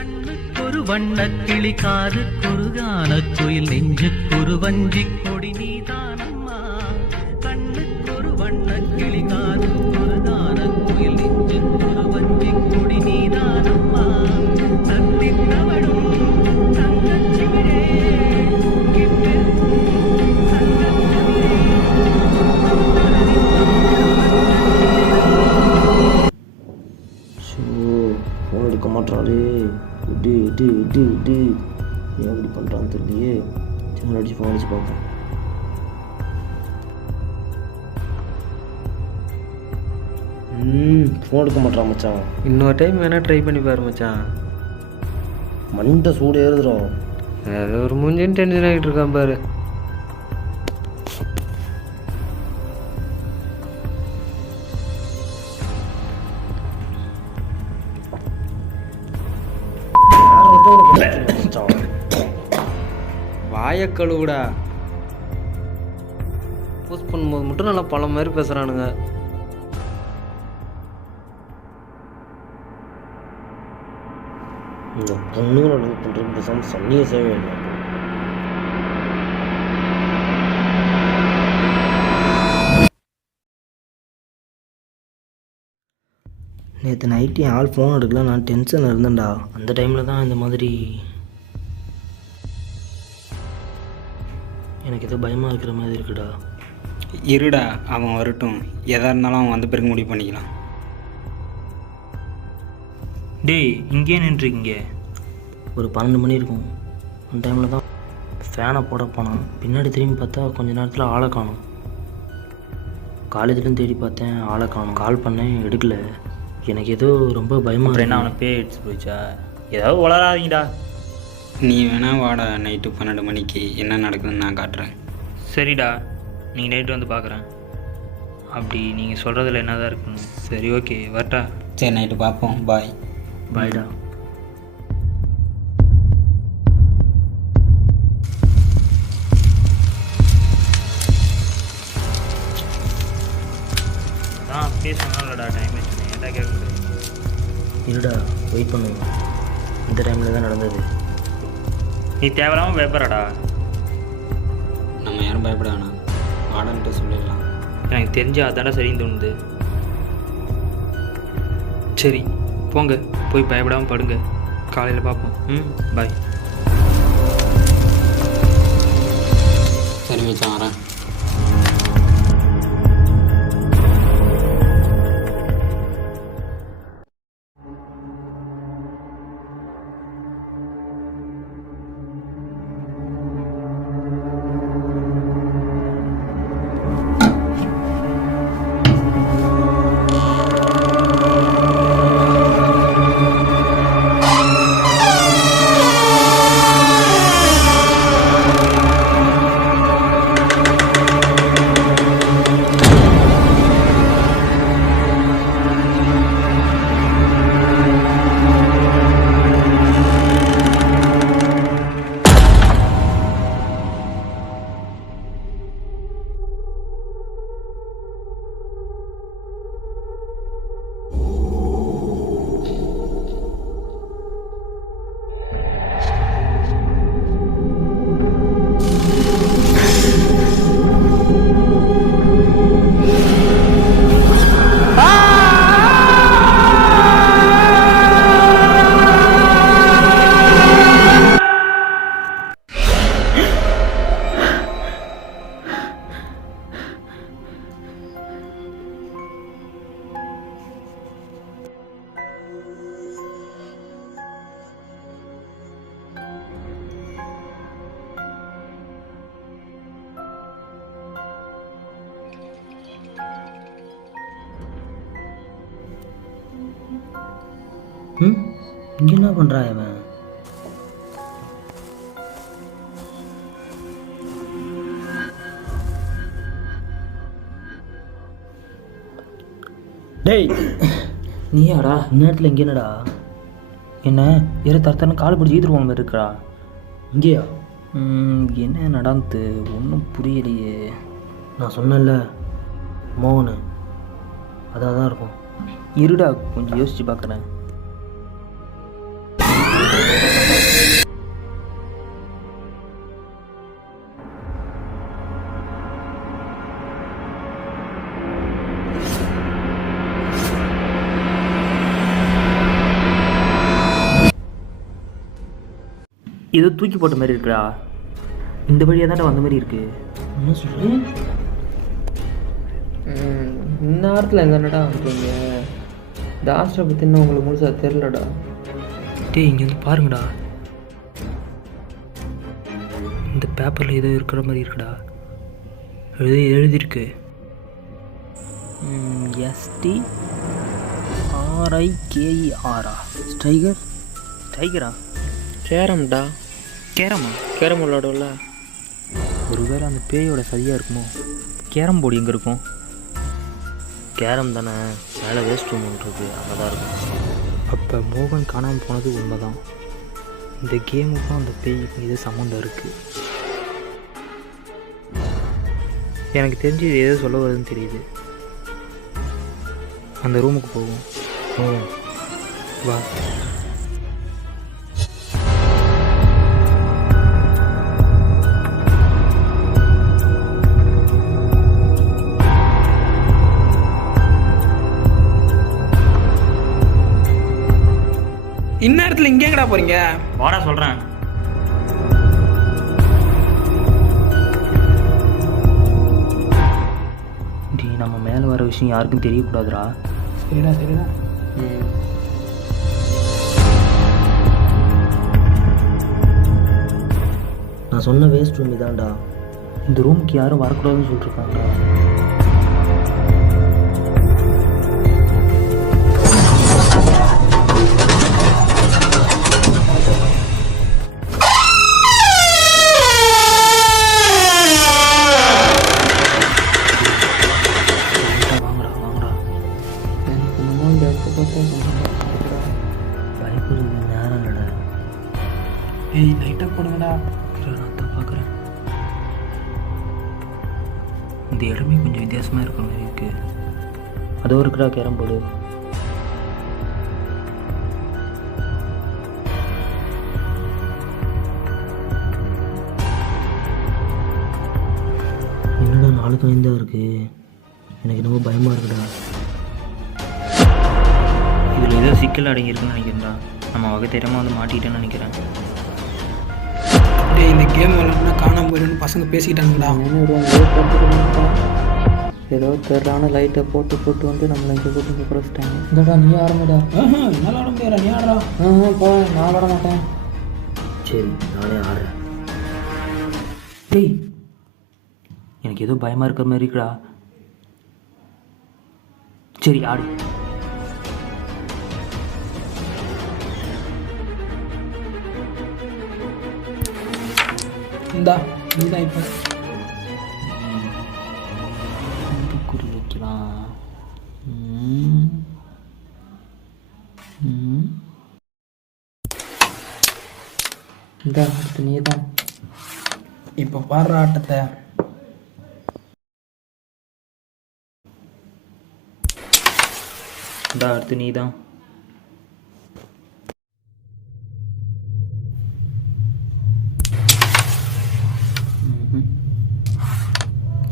கண்ணுக்கொரு வண்ணக் கிளி காதுக்கொரு கானக் குயில் நெஞ்சுக்கொரு வஞ்சிக் கொடி நீதானம்மா. கண்ணுக்கொரு வண்ணக் கிளி காதுக்கொரு கானக் குயில் நெஞ்சுக்கொரு வஞ்சிக் கொடி நீதானம்மா. தத்தித்தவளும் தங்கச்சிமிழே ஃபோன் எடுக்க மாட்டாளே. இடி இடி இடி இடி ஏன் இப்படி பண்ணுறான்னு தெரியலையே. சின்ன அடிச்சு ஃபோன் அடிச்சு பார்ப்போம். ஃபோன் எடுக்க மாட்டான் மச்சான். இன்னொரு டைம் வேணால் ட்ரை பண்ணி பாரு மச்சான். மண்டை சூடு ஏறுதுடும். அது ஒரு மூஞ்சின்னு டென்ஷன் ஆகிட்டு இருக்கான் பாரு. வாயை கழுவுடா. போஸ்ட் பண்ணும்போது மட்டும் நல்லா பழம் மாதிரி பேசுகிறானுங்க. இந்த பொண்ணுங்களை லவ் பண்ணுறது பேசாமல் சன்னியை சேவை இல்லை. நேற்று நைட்டு என் ஆள் ஃபோன் எடுக்கல. நான் டென்ஷனில் இருந்தேன்டா. அந்த டைமில் தான் இந்த மாதிரி எனக்கு ஏதோ பயமாக இருக்கிற மாதிரி இருக்குடா. இருடா, அவன் வரட்டும். எதாக இருந்தாலும் அவன் வந்த பிறகு முடிவு பண்ணிக்கலாம். டேய், இங்கே நின்றுருக்கீங்க. ஒரு 12 மணி இருக்கும். அந்த டைமில் தான் ஃபேனை போட போனான். பின்னாடி திரும்பி பார்த்தா கொஞ்ச நேரத்தில் ஆளை காணும். காலேஜ்லேயும் தேடி பார்த்தேன், ஆளை காணும். கால் பண்ணேன், எடுக்கல. எனக்கு ஏதோ ரொம்ப பயமாக. என்ன அவனை பேய் அடிச்சு போயிச்சா? ஏதாவது வளராதீங்கடா. நீ வேணா வாடா, நைட்டு 12 மணிக்கு என்ன நடக்குதுன்னு நான் காட்டுறேன். சரிடா, நீங்கள் நைட்டு வந்து பார்க்குறேன். அப்படி நீங்கள் சொல்கிறதுல என்ன தான் இருக்குன்னு. சரி, ஓகே, வரட்டா. சரி, நைட்டு பார்ப்போம். பாய். பாய்டா. தான் அப்படியே சொன்னாலடா, டைம் ஆச்சு. ஏன்டா கேட்க முடியாது? இருடா, வெயிட் பண்ணுவோம். இந்த டைமில் தான் நடந்தது. நீ தேவையில்லாமல் பயப்படா. நம்ம யாரும் பயப்பட வேணாம். வாடன்ட்டு சொல்லிடலாம். எனக்கு தெரிஞ்சு அதாண்டா சரின்னு தோணுது. சரி, போங்க, போய் பயப்படாமல் படுங்க. காலையில் பார்ப்போம். பாய். சரி மச்சான், வரேன். இங்கே என்ன பண்ணுறான் இவன்? டேய், நீயாடா? இந்நேரத்தில் இங்கே என்னடா? என்ன வேறு தரத்தரன்னு கால் பிடிச்சி ஈத்துருவாங்க மாதிரி இருக்கா? இங்கேயா? என்ன நடந்து ஒன்றும் புரியலையே. நான் சொன்னேன்ல மோகனு, அதாக தான் இருக்கும். இருடா, கொஞ்சம் யோசித்து பார்க்குறேன். ஏதோ தூக்கி போட்ட மாதிரி இருக்குடா. இந்த வழியாக தான்டா வந்த மாதிரி இருக்கு. என்ன சொல்கிறேன்? இந்நேரத்தில் எங்கன்னடா வந்துட்டீங்க? இந்த ஹாஸ்டலை பற்றி இன்னும் உங்களுக்கு முழுசாக தெரிலடா. டேய் இங்கே வந்து பாருங்கடா, இந்த பேப்பரில் ஏதோ இருக்கிற மாதிரி இருக்குடா. எழுதியிருக்கு STRIKER ஸ்ட்ரைகர். டைகரா? கேரம்டா. கேரமா? கேரம் விளாடும்ல. ஒருவேளை அந்த பேயோட சதியாக இருக்குமோ? கேரம் போர்டு எங்கே இருக்கும்? கேரம் தானே, மேலே வேஸ்ட் ரூம் இருக்குது, அங்கே தான் இருக்கும். அப்போ மோகன் காணாமல் போனது உண்மைதான். இந்த கேமுக்கும் அந்த பேய்க்கும் இது சம்மந்தம் இருக்குது. எனக்கு தெரிஞ்சு இது எதோ சொல்ல வருதுன்னு தெரியுது. அந்த ரூமுக்கு போகும். வா. இந்நேரத்தில் இங்கே எங்கடா போகிறீங்க? வாடா சொல்கிறேன். நம்ம மேலே வர விஷயம் யாருக்கும் தெரியக்கூடாதுடா. சரிடா சரிடா. நான் சொன்ன வேஸ்ட் ரூம் இதான்டா. இந்த ரூமுக்கு யாரும் வரக்கூடாதுன்னு சொல்லிட்டுருக்காங்க. பயப்படுறது நேரம் இல்லைடா. ஏய் லைட்டாக போடுங்கடா. நான் தான் பார்க்குறேன். இந்த இடமே கொஞ்சம் வித்தியாசமாக இருக்கிற மாதிரி இருக்கு. அதோ இருக்குடா கேரம் போர்டு. என்னடா 4 5 இருக்கு. எனக்கு ரொம்ப பயமாக இருக்குடா. இதில் ஏதோ சிக்கல் அடங்கியிருக்குன்னு நினைக்கிறேன்டா. நம்ம வகை தெரியாமல் வந்து மாட்டிக்கிட்டேன்னு நினைக்கிறேன். டேய் இந்த கேம் விளாட்னா காணாம போயிடுன்னு பசங்க பேசிக்கிட்டாங்கடா. ஏதோ தெரியலான லைட்டை போட்டு வந்து நம்மளை இங்கே கூட்டு குறைச்சிட்டாங்க. இந்தடா நீ ஆரம்பிடா. என்னால் ஆட முடியாதா? நீ ஆடுறா. போ, நான் விளாட மாட்டேன். சரி நானே ஆடுறேன். டேய் எனக்கு ஏதோ பயமாக இருக்கிற மாதிரி இருக்குடா. சரி ஆடு. இந்தா நீ தான் இப்போ குறி வைக்கலாம். இந்த அடுத்து நீ தான். இப்போ பாடுற ஆட்டத்தை. இந்த அடுத்து நீ தான்.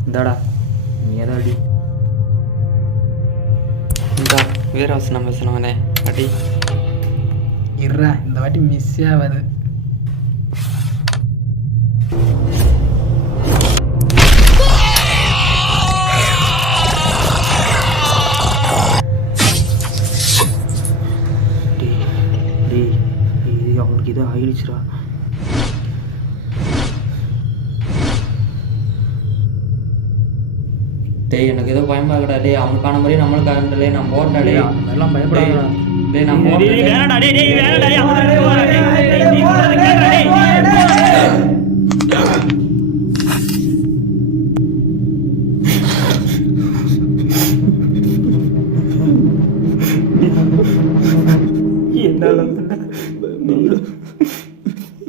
இந்தாடா நீ ஏதோ அடி. இந்த வேற அவசரம் பேசுனவனே அடி. இருறா இந்த வாட்டி மிஸ் ஆகாது. அவனுக்கு ஏதோ ஆயிடுச்சுடா. டேய் எனக்கு ஏதோ பயமா இருக்கடா. டேய் அவனுக்கான மாதிரி நம்மளுக்கு ஆகண்டே. நம்ம போட்டா டேய் எல்லாம் பயப்படாதடா. டேய் நம்ம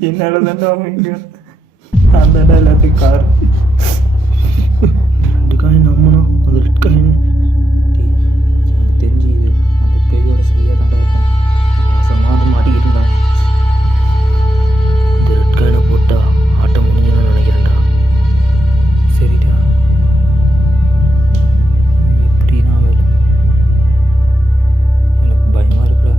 என்னால் தாண்டா அவங்க நான் தாண்டா எல்லாத்துக்கும் கார். ரெண்டு காயின் நம்பணும். அந்த ரெட் காயின் எனக்கு தெரிஞ்சு இது அந்த பேயோட சரியாக தாண்டா இருக்கும். வசமாக வந்து மாட்டிக்கிட்டுண்டா. இந்த ரெட் காயினை போட்டால் ஆட்டம் முடிஞ்சுன்னு நினைக்கிறேன்டா. சரிடா எப்படின்னா வேலை. எனக்கு பயமாக இருக்குடா.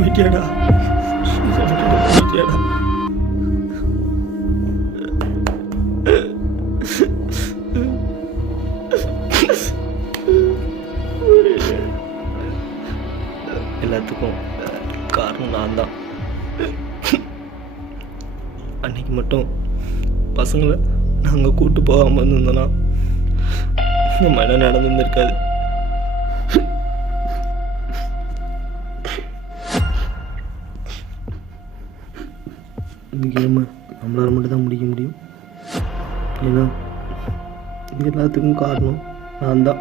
போயிட்டியாடா போயிட்டியாடா எல்லாத்துக்கும் காரணம் நான் தான். அன்னைக்கு மட்டும் பசங்களை நாங்கள் கூட்டு போகாமல் இருந்தோன்னா இந்த மாதிரி நடந்துருக்காது. இந்த கேமை நம்மளால் மட்டும் தான் முடிக்க முடியும். ஏன்னா இது எல்லாத்துக்கும் காரணம் நான் தான்.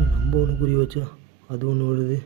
நம்ம ஒன்று புரிய வச்சா அது ஒன்று வருது.